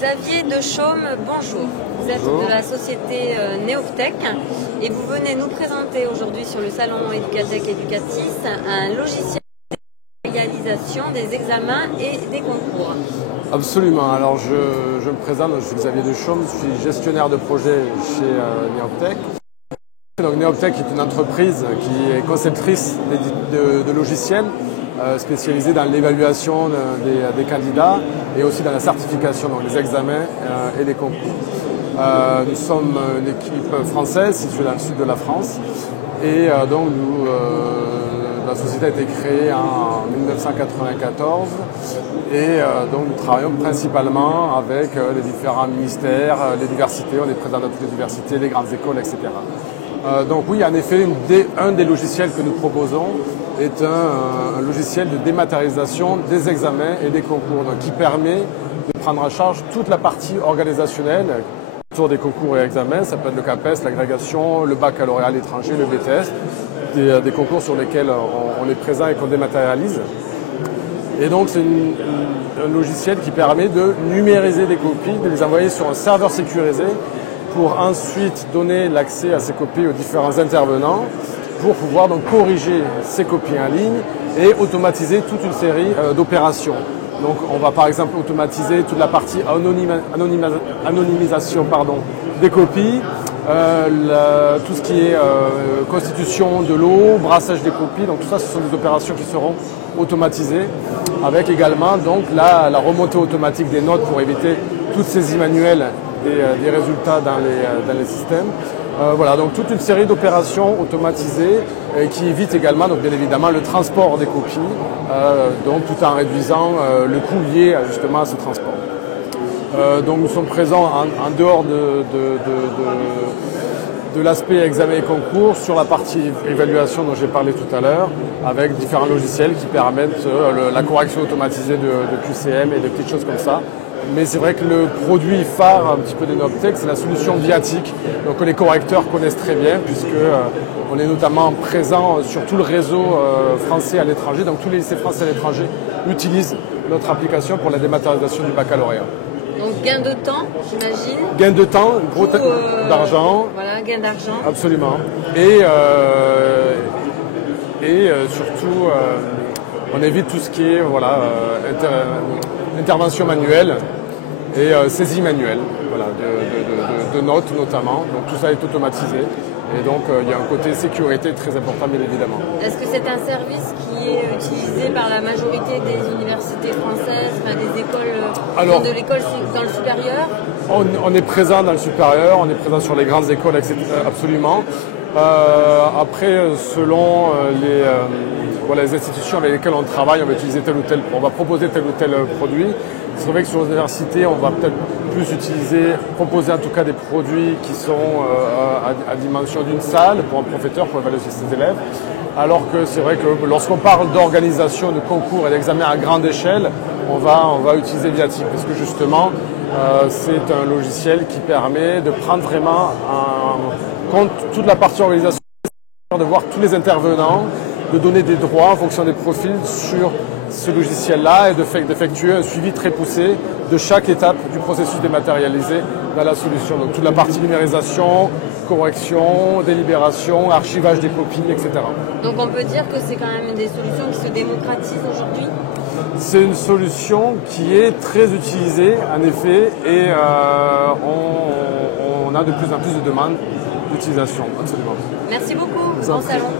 Xavier Dechaume, bonjour. Vous êtes de la société Neoptech et vous venez nous présenter aujourd'hui sur le salon Educatech Educatis un logiciel de réalisation des examens et des concours. Absolument. Alors je me présente, je suis Xavier Dechaume, je suis gestionnaire de projet chez Neoptech. Donc Neoptech est une entreprise qui est conceptrice de logiciels spécialisée dans l'évaluation des candidats et aussi dans la certification, donc les examens et les concours. Nous sommes une équipe française située dans le sud de la France et donc la société a été créée en 1994 et donc nous travaillons principalement avec les différents ministères, les universités, on est présent dans toutes les universités, les grandes écoles, etc. Donc oui, en effet, un des logiciels que nous proposons est un logiciel de dématérialisation des examens et des concours, donc qui permet de prendre en charge toute la partie organisationnelle autour des concours et examens. Ça peut être le CAPES, l'agrégation, le baccalauréat à l'étranger, le BTS, des concours sur lesquels on est présent et qu'on dématérialise. Et donc c'est un logiciel qui permet de numériser des copies, de les envoyer sur un serveur sécurisé pour ensuite donner l'accès à ces copies aux différents intervenants pour pouvoir donc corriger ces copies en ligne et automatiser toute une série d'opérations. Donc on va par exemple automatiser toute la partie anonymisation des copies, tout ce qui est constitution de lot, brassage des copies, donc tout ça ce sont des opérations qui seront automatisées avec également donc la remontée automatique des notes pour éviter toutes ces manuels des résultats dans les systèmes. Voilà, donc toute une série d'opérations automatisées qui évitent également, donc bien évidemment, le transport des copies, donc tout en réduisant le coût lié justement à ce transport. Donc nous sommes présents en dehors de l'aspect examen et concours sur la partie évaluation dont j'ai parlé tout à l'heure, avec différents logiciels qui permettent la correction automatisée de QCM et de petites choses comme ça. Mais c'est vrai que le produit phare un petit peu de Neoptech, c'est la solution viatique, donc que les correcteurs connaissent très bien, puisque on est notamment présent sur tout le réseau français à l'étranger, donc tous les lycées français à l'étranger utilisent notre application pour la dématérialisation du baccalauréat. Donc gain de temps, j'imagine. Gain de temps, gros d'argent. Voilà, gain d'argent. Absolument. Et surtout, on évite tout ce qui est intervention manuelle et saisie manuelle, voilà, de notes notamment. Donc tout ça est automatisé. Et donc il y a un côté sécurité très important, bien évidemment. Est-ce que c'est un service qui est utilisé par la majorité des universités françaises, enfin des écoles, de l'école dans le supérieur? On est présent dans le supérieur, on est présent sur les grandes écoles, etc., absolument. Après, selon les institutions avec lesquelles on travaille, on va proposer tel ou tel produit. C'est vrai que sur les universités, on va peut-être plus proposer en tout cas des produits qui sont à dimension d'une salle pour un professeur pour évaluer ses élèves. Alors que c'est vrai que lorsqu'on parle d'organisation de concours et d'examens à grande échelle, on va utiliser Viatic parce que justement, c'est un logiciel qui permet de prendre vraiment en compte toute la partie organisation, de voir tous les intervenants, de donner des droits en fonction des profils sur ce logiciel-là et d'effectuer un suivi très poussé de chaque étape du processus dématérialisé dans la solution. Donc toute la partie numérisation, correction, délibération, archivage des copies, etc. Donc on peut dire que c'est quand même des solutions qui se démocratisent aujourd'hui? C'est une solution qui est très utilisée en effet et on a de plus en plus de demandes d'utilisation, absolument. Merci beaucoup, bon salon.